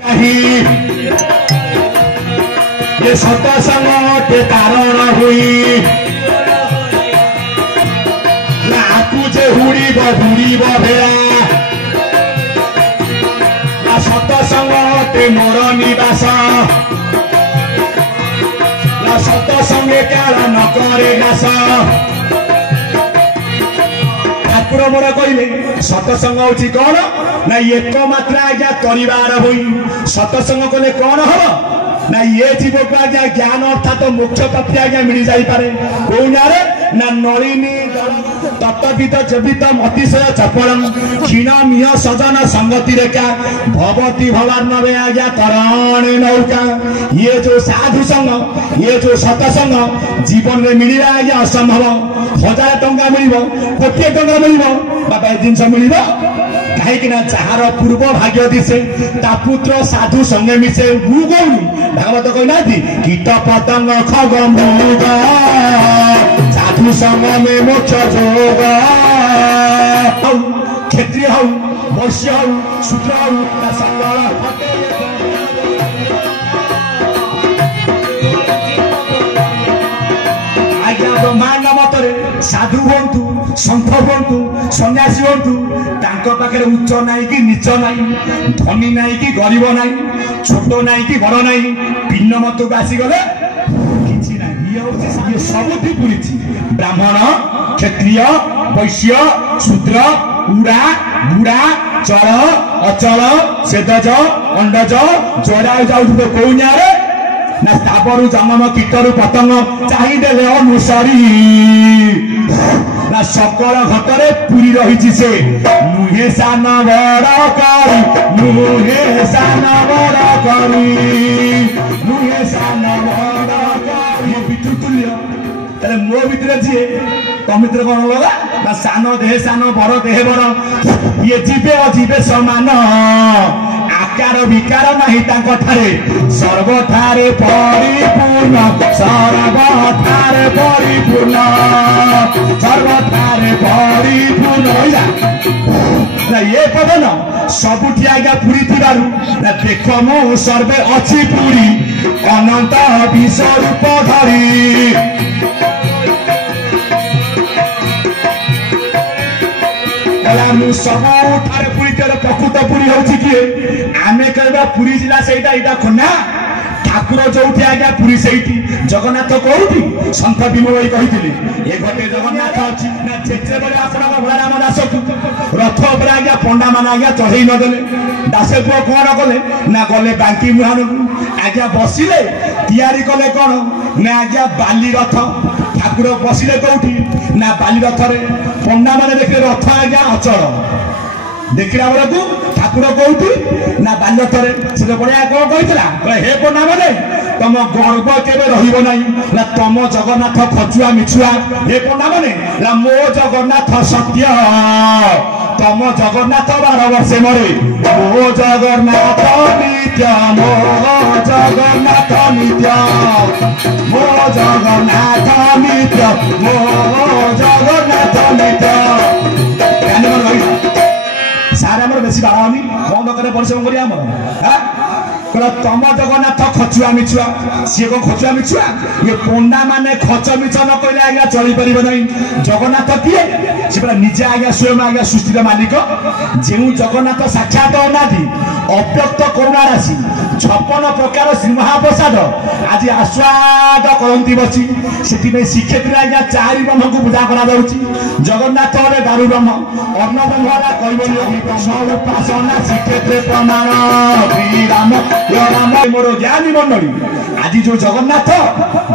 ये सतसंग के कारण हुई आकू जे हुड़ीब बुड़ीब भेड़ा सतसंग ते मोर निवास सतसंगे काल न करे घास ठाकुर मोर कहले सतसंग हूँ कौन ना एकमात्र आज्ञा परिवार हुई सतसंग कले कौन हम ना ये जीव को आज्ञा ज्ञान अर्थात मोक्ष प्राप्ति आज्ञा मिल जापे कौन ना नलिनी तत्वित जबित मतिशय चपलम क्षीण मिह सजन संगति रेखा भवती भवान्नवे आज्ञा तरण नौका ये जो साधु संग ये जो सतसंग जीवन में मिलवा आज्ञा असंभव 1000 टंका मिल कोटी टंका मिल बाबा जिनस मिल कहीं जार पूर्व भाग्य दिशे ता पुत्र साधु संगे मिसे मु कौन भागवत कहना कीट पतंग खग मृग साधु संग में मोक्ष जोग क्षत्रिय हौ वैश्य हौ शूद्र हौ आज्ञा ब्रह्मांड मतरे साधु हूँ सन्थ हूँ सन्यासी हूँ पाखे उच्च नाई कि नीच नाई धनी नाई कि गरीब नाई छोट नाई कि बड़ नाई भिन्न मत को आसीगले किछि नाई ये सबुठी पुरी ब्राह्मण क्षत्रिय वैश्य शूद्र उड़ा बुढ़ा चल अचल सेदज अंडज जोड़ा जाऊ कौन ना स्थावर जंगम कीटरु पतंग चाहिए अनुसारी ना सकल घटरे पूरी रही से नुहे सान बड़ करी नुहे सान बड़ करी नुहे सान बड़ करी पितृ तुल्य तेरे मो भितर जी तुम भितर कौन लगा ना सान देह सान बड़ देह बड़ ये जीवे अजीवे समान आकार विकार नहीं सर्वठारे परिपूर्ण सर्वठारे परिपूर्ण सर्वठारे परिपूर्ण ये पवन सबुठी आज्ञा पूरी थिबारु ना देख मु सर्वे अच्छी पूरी अनंत विश्व रूप धरी सबुठारे पूरी प्रकृत पूरी हूँ किए आम कहवा पूरी जिला से खन्ना ठाकुर जो आज्ञा पूरी से जगन्नाथ कौटी सन्थ भीम भाई कही ये गोटे जगन्नाथ अच्छी बलराम दास को रथ उपर आज्ञा पंडा मान आज्ञा चढ़ई नदेले दासे पुओ कौन कले ना गले बांकी मुहान आज्ञा बसिले तैयारी कले कौन ना आज्ञा बाली रथ ठाकुर बसिले कौटी ना बाली रथ पंडा मैंने देखले रथ आज्ञा अचल देखला बेलू ठाकुर कौटी ना बाल्यथरे से बढ़िया कौन कही हे पंडा मैंने तुम गर्व केवे रही ना तुम जगन्नाथ खचुआ मिछुआ हे पंडा मैंने ना मो जगन्नाथ सत्य तुम जगन्नाथ 12 वर्षे मरे मो जगन्नाथ नित्य मो जगन्नाथ नित्य मो जगन्नाथ नित्य मो जगन्नाथ नित्य सारे आम बेसी बाड़ानी कौन दरकार परिश्रम करिया तुम जगन्नाथ खचुआ मिछुआ सी कौन खचुआ मिछुआ ये पंडा माने खच मिछ न कहले आज्ञा चली पार नहीं जगन्नाथ किए सी पूरा निजे आज्ञा स्वयं आज्ञा सृष्टिर मालिक जो जगन्नाथ साक्षात अनादि अव्यक्त करुणा राशि 56 प्रकार श्री महाप्रसाद आज आस्वाद करती बसी से श्रीक्षेत्र आज्ञा 4 ब्रह्म को पूजा करा जगन्नाथ दारु ब्रह्म अन्न ब्रह्म उपासना श्रीक्षेत्र प्रमाण श्रीराम राम मोर ज्ञानी मंडली आज जो जगन्नाथ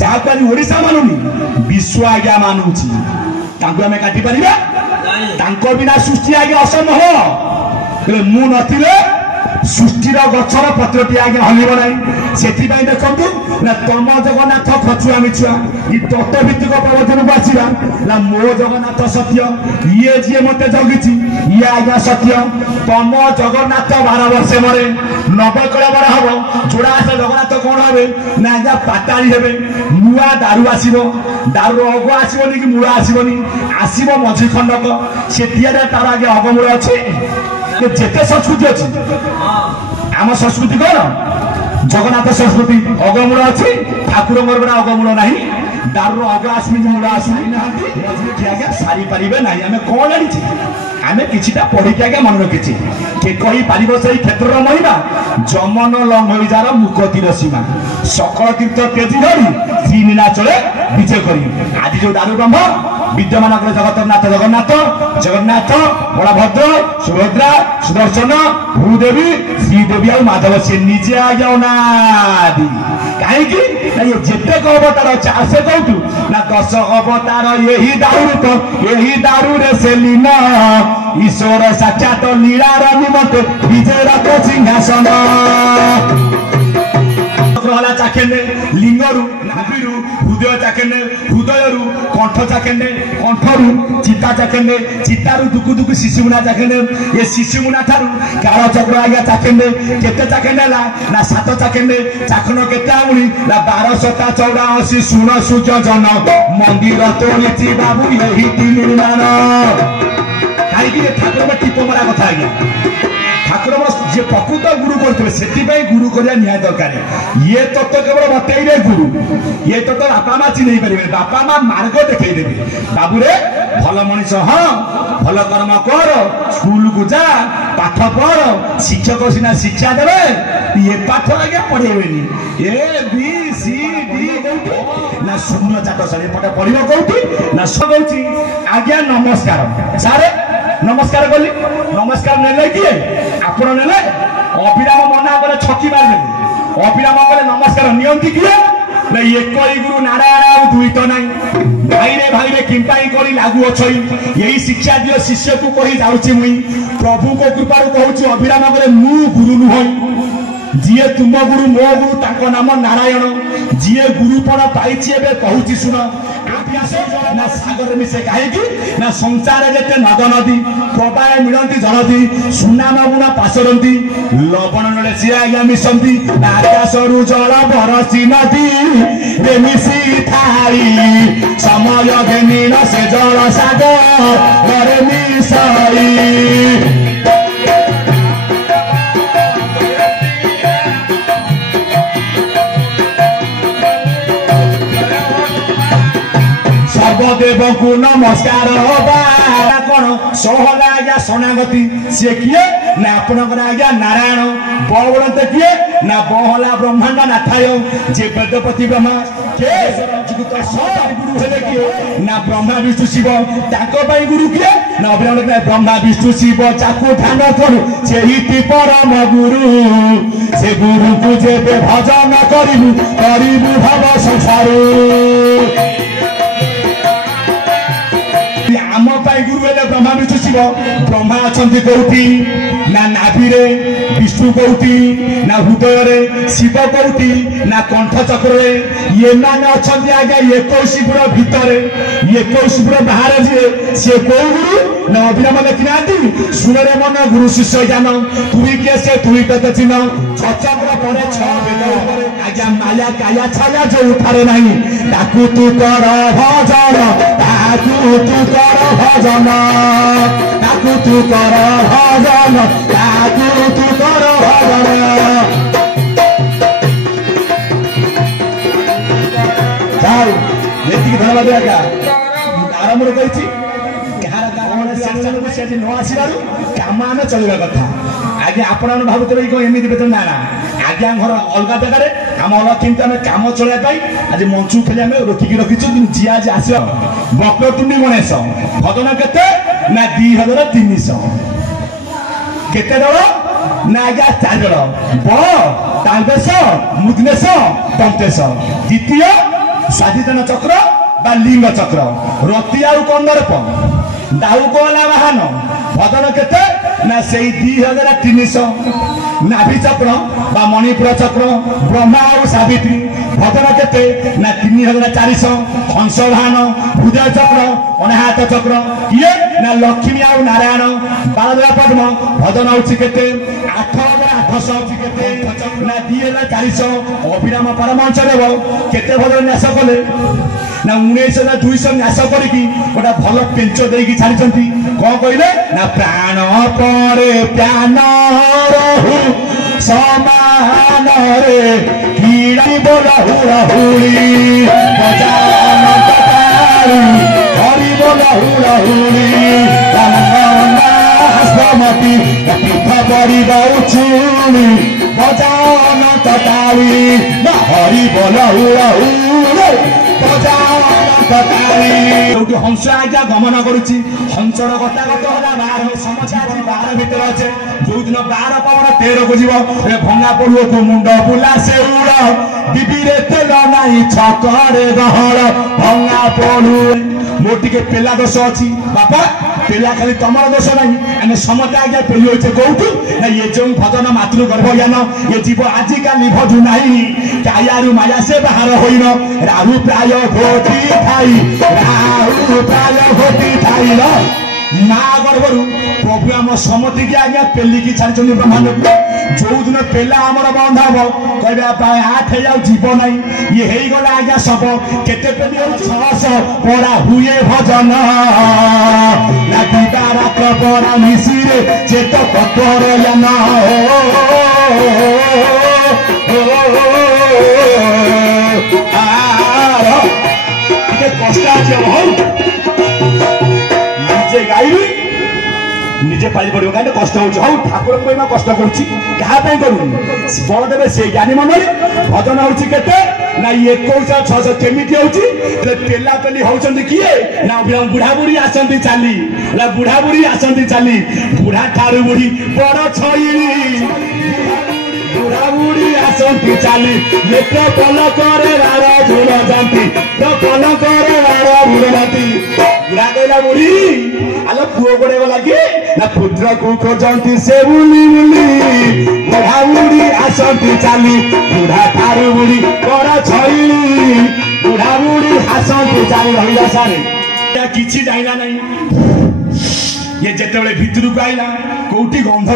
जहाँ ओडिशा मानुनी विश्व आज्ञा मानुची आम काटी पार बिना सृष्टि आज्ञा असंभव मु नथिले सृष्टिर गछर पत्रटी आगे हलिब ना से देखु ना तुम जगन्नाथ खचुआ मिछुआ ये तत्वभित्तिक प्रवचन को आसवा ना मो जगन्नाथ सत्य ये जी मत जगी ये आज्ञा सत्य तुम जगन्नाथ 12 वर्षे मरे 90 कलबर हम जोड़ा आस जगन्नाथ कौन हे ना आज्ञा पाताली हे नुआ दारू आसब दारू अग आसबनी कि मूल आसबनी आसब मझी खंडक से तार आगे अगमूल अच्छे जेते संस्कृति अच्छी आम संस्कृति कौन जगन्नाथ संस्कृति अगमूल अच्छी ठाकुर अगमूल ना दारू अग आसमी मूल आसमी ना सारी पारे ना आम कौन जानी आम किटा पढ़ी आगे मन रखी के कही पार से क्षेत्र महिमा जमन लंघार मुकतिर सीमा सकल तीर्थ तेजी धरी श्रीनीलाचले विजय करी आज जो दारू ब्रह्म विद्यमान जगतनाथ जगन्नाथ जगन्नाथ बलभद्र सुभद्रा सुदर्शन भूदेवी श्रीदेवी आ माधव से निजे आ जाओ ना कहीं जिते अवतार 400 कहतु ना 10 अवतार यही दारू तो यही दारू रे से लीन ईश्वर साक्षात लीलार निमंते विजय रथ सिंहासन चाखेंडे लिंगरू नाभिरू हृदय चाखेंडे हृदयरू कंठ चाखेंडे कंठरू चिता चाखेंडे चितारू दुकु दुकु शिशुमुना चाखेंडे ये शिशुमुना ठारू काल चक्र आज्ञा चाखेंडे केते चाखेंडे ना 7 चाखेंडे चाखन केते आउनी ना 1284 सुन सूर्य जन मंदिर तोड़ीची बाबू यही निर्माण कहीं ठाकुर टीप मरा कथा आज्ञा ठाकुर जे प्रकृत गुरु करते से गुरु करा निया दरकार ये तत्व केवल बतईले गुरु ये तत्व बापा माँ चिन्ह पारे बापा माँ मार्ग देखईदे बाबू रे भल मनीष हाँ भल कर्म कर स्कूल को जा पाठ पढ़ शिक्षक सीना शिक्षा देवे ये पाठ आगे पढ़ेबेनी ए बी सी डी ना शून्य चाटशाली पटे पढ़ कौटी ना कहूँ आज्ञा नमस्कार सारे नमस्कार कली नमस्कार नेले किए आपण नेले अभिराम मना करे छकी मारले अभिराम करे नमस्कार नियंती किए ना एक गुरु नारायण आ दुई तो नहीं भाई रे किंपाई करी लागू अछई यही शिक्षा दियो शिष्य को कही जाउची मुई प्रभु को कृपा कहूची अभिराम करे मु गुरु नुहई जिए तुम गुरु मो गुरु ताको नाम नारायण जिए गुरुपण पाइछि एबे कहूची सुन ना सागर मिसे कहीं ना संसार जेते नद नदी प्रवाह मिलती जलती सुनाम गुणा पासरती लवण नले सी आज्ञा मिशंती आकाशरू जल बरसी नदी रे मिसी थाई समय घेनी से जल सागर मिसाई सर्वदेव को नमस्कार कौन सहला आज्ञा शरणागति सी किए ना आपणकर आज्ञा नारायण बलवंत किए ना बहला ब्रह्मांड नाथाय जे वेदपति ब्रह्मा के गुरु हेले किए ना ब्रह्मा विष्णु शिव ताको पाई गुरु किए ना अभिराम ब्रह्मा विष्णु शिव चाकू ध्यान करू से परम गुरु से गुरु को जेबे भजन करिबु भव संसार आम गुरु हेले ब्रह्मा विष्णु शिव ब्रह्मा अच्छा कौटी ना नाभि विष्णु कौटी ना हृदय शिव कौटी ना कंठ चक्र ये मैंने अच्छा आज्ञा 21 गुण भितर 21 गुण बाहर जी सी कौ गुरु ना अभिराम देखी ना सुनरे मन गुरु शिष्य ज्ञान तुई किए से तुई तत चिन्ह चक्र पड़े 6 वेद आज्ञा माया काया छाया जो उठारे नहीं ताकू तू कर भजन ताकू तू कर भजन ताकू तू कर भजन ताकू तू कर भजन जाओ ये धन्यवाद आज्ञा आरंभ करी न आसबार कम आम चलवा कथा आज्ञा आपण भावुवे कौन एमती बेतन ना ना आज्ञा घर अलग जगह आम अलग किमती आम कम चलवाई आज मंचू खेली आम रोकिकी रखीचु जी आज आस वक्रतुंडी गणेश भजन केते ना 2300 केते दल ना आज्ञा 4 दल बड़ तालबेश मुदनेश दंतेश द्वितीय स्वाधीन चक्र बा लिंग चक्र रति आउ कंदर्प दाऊ कोला वाहन भजन केते ना से 2300 नाभि चक्र बा मणिपुर चक्र ब्रह्मा और सावित्री भजन केते ना 3400 हंस वाहन हृदय चक्र अनाहत चक्र किए ना लक्ष्मी और नारायण बालदेव पद्म भजन होची केते 8800 केते ना 2400 अभिराम परमहंस देव केते भजन न्यास कले ना 19200 न्यास करिकी गोटा भल पेंच देकी छाड़ी कौन कहले ना प्राण परे प्यान रहु समान रे कीड़ी बोला हुड़ा हुड़ी बजा अनंत तारी हरि बोला हुड़ा हुड़ी हस्तमती पीठ बड़ी बहुचुड़ी बजा अनंत तारी ना हरि बोला हुड़ा हुड़ी बजा अनंत तारी जो हंस आज्ञा गमन करुच्ची हंसर गतागत है बाहर समस्या अच्छी बाहर भितर अच्छे जो दिन 12 पवन 13 को जीव भंगा पड़ुओ को मुंड बुला से उड़ डिबिरे तेल नाई छकरे गहर भंगा पड़ु मोर टिके पेला दोष अच्छी बापा पेला खाली तमर दोष नहीं आम समते आज्ञा पेली होचे कौटू ना ये जो भजन मातृ गर्भज्ञान ये जीव आजिकाली भजु नहीं कायारु माया से बाहर होइन राहु प्राय घोटी थाई राहु प्राय घोटी थाई माँ गर्भर प्रभु आम समति की आज्ञा पेलिकी छाड़ी ब्रह्मांड जो दिन पेला आमर बंद हम कह आठ जीव ना ये हो गला आज्ञा सब केते पेली छस पड़ा हुए भजन रात पड़ा मिसिरे चेत पतर कष्ट निजे गाइबी निजे पाली पड़ो कहीं कष्ट हो ठाकुर कष्ट करुच्ची क्या करूँ बलदेव से ज्ञानी मन भजन हो ना 21,600 केमी पेला पेली होती किए ना बुढ़ा बुढ़ी आसती चाली बुढ़ा बुढ़ी आसती चाली बुढ़ा ठारू बुढ़ी बड़ छईली बुढ़ा बुढ़ी आसती चाली नेत्र पलकर रार झुल जाती पलकर रार झुल जाती बुढ़ा कहला बुढ़ी आलो पुओ गोड़े गला कि ना पुत्र को खोजती से बुली बुली बुढ़ा बुढ़ी आसती चाली बुढ़ा ठारू बुढ़ी बड़ छईली बुढ़ा बुढ़ी आसती चाली रही सारे किसी जाइला नहीं ये जिते भितर को आईला कौटी गंध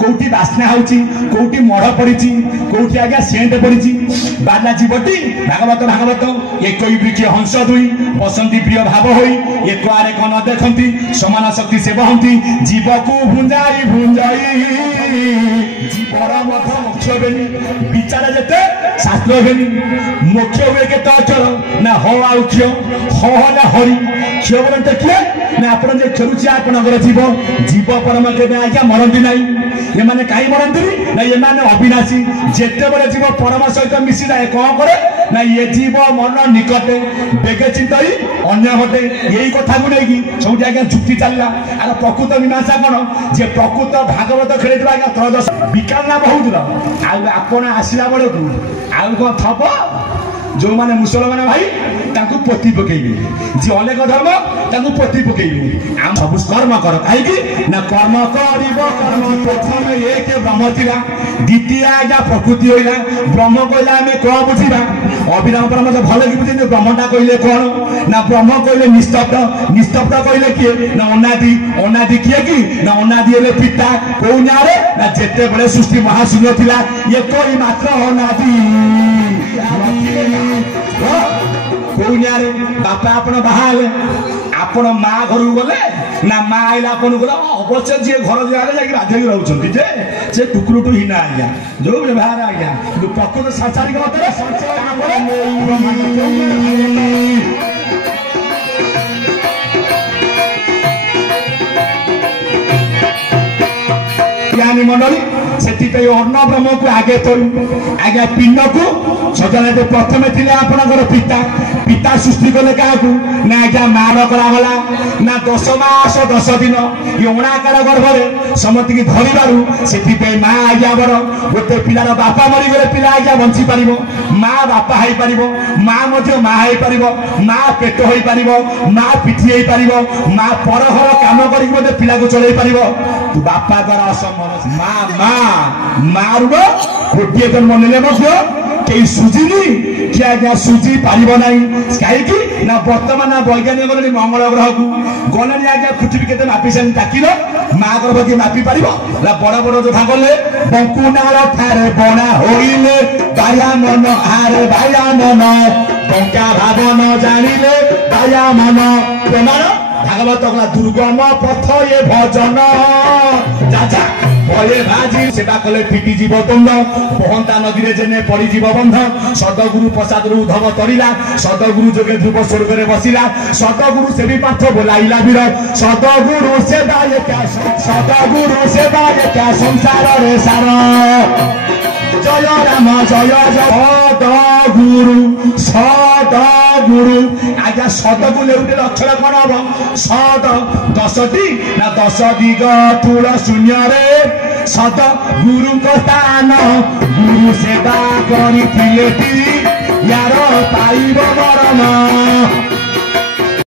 कौटी बास्ना होटी मढ़ पड़ी कौटी आज्ञा सेंट पड़ी बाला जीवटी भागवत भागवत एक वृक्ष हंस दुई बसंती प्रिय भाव हो एक आरे कन देखती समान शक्ति से बहती जीव को भुंजाई भुंजाई जीवर मोक्ष बेनी विचार जेते शास्त्र बेनी मोक्ष हुए के अक्षर ना हो आउ क्ष हो ना हरि क्ष बोलते किए ना आप खेलुचे आपणकर जीव जीव परम के आज्ञा मरती ना ये मैंने कहीं मरती ना ये मैंने अविनाशी जिते बड़े जीव परम सहित मिसी जाए कौन करे ना ये जीव मन निकटे बेगे चिंतई अन्य घटे यही कथा को लेकिन सब आज्ञा चुक्ति चलला आर प्रकृत मीमांसा कौन जे प्रकृत भागवत खेल आज्ञा त्रयोदश विकाल ना बहुत आपण आसला बेलू आउ कौन थप जो माने मुसलमान भाई तांकु पोती पकेबे जे अनेक धर्म तांकु पोती पकेबे आम सब कर्म कर काई ना कर्म करिबो कर्म प्रथम एक ब्रह्म थिला द्वितीय आज्ञा प्रकृति होइला ब्रह्म कहला हमें को बुझिबा अभिराम परम तो भले कि बुझिने ब्रह्मटा कहले कोन ना ब्रह्म कहले निस्तब्ध निस्तब्ध कहले किए ना अनादि अनादि किए कि ना अनादि हेले पिता कोउन्यारे ना जेते बळे सृष्टि महाशून्य थिला एकई मात्र अनादि बापा आपण बाहर आपण माँ घर गले ना माँ आईला आपन गला अवश्य जी घर द्वार जाकि बाध्य रोचे से टुकुरुटु हिना आज्ञा जो व्यवहार आज्ञा प्रकृत सांसारिक ज्ञानी मंडली से अन्न ब्रह्म को आगे तोड़ आज्ञा पिंड को सजना प्रथम थे आपणकर पिता पिता सृष्टि कले क्या ना आज्ञा मार करागला ना 10 मास 10 दिन ये अणाकार गर्भरे समति की धरबारू से माँ आज्ञा बड़ गोटे पिलार बापा मरीगले पिला आज्ञा बंची पार माँ बापा हो पार माँ माँ हो पार माँ पेट हो पार माँ पिठी हो पार माँ परहर काम कर पिला को चल पार तू बापा द्वारा असंभव माँ माँ माँ गोटे जन्म ने कई सुझिनी कि आज्ञा सुझी पार ना कहीं ना बर्तमान वैज्ञानिक गले मंगल ग्रह को गले आज्ञा पृथ्वी के मापी से टाकिल माँ गर्भ किए मापी पार बड़ बड़ जोधा गले बंकुनार ठारे बणा होइले बाया मन आरे बाया मन बंका भाव न जानिले बाया मन प्रमाण ভাগবত কলা দুর্গম পথ এ ভজন যাজা ভয়ে ভাজি সেবা কলে ফিটি জীব তুণ্ড বহন্তা নদীরে জেনে পড়িଯିବ বন্ধ সদগুরু প্রসাদরু উদ্ধব তরিলা সদগুরু যোগে ধ্রুব স্বর্গরে বসিলা সদগুরু সেবী পাঠ বোলাইলা বীর সদগুরু সেবায় কা সংসারে সার জয় রাম জয় সদগুরু আজ্ঞা সদগু লেউটে অক্ষর কোন হব সদ 10টি না 10 দিগ তুল শূন্যরে সদ গুরুଙ୍କ স্থান গুরু সেবা করিଥିଲେ ୟାର ପାଇବ ମରଣ